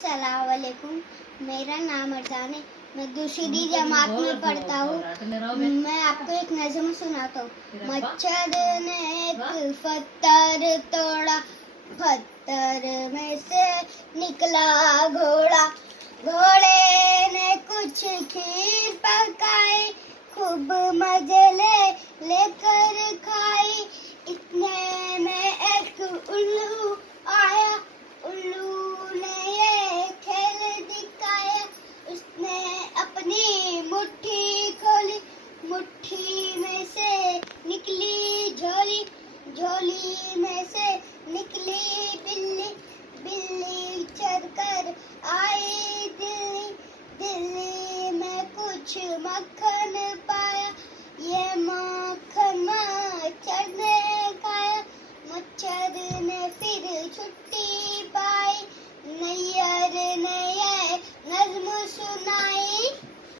अस्सलामुअलैकुम। मेरा नाम अरजान है। मैं दूसरी जमात में पढ़ता हूँ। मैं आपको एक नज़म सुनाता हूँ। मच्छर ने एक पत्थर तोड़ा, पत्थर में से निकला घोड़ा।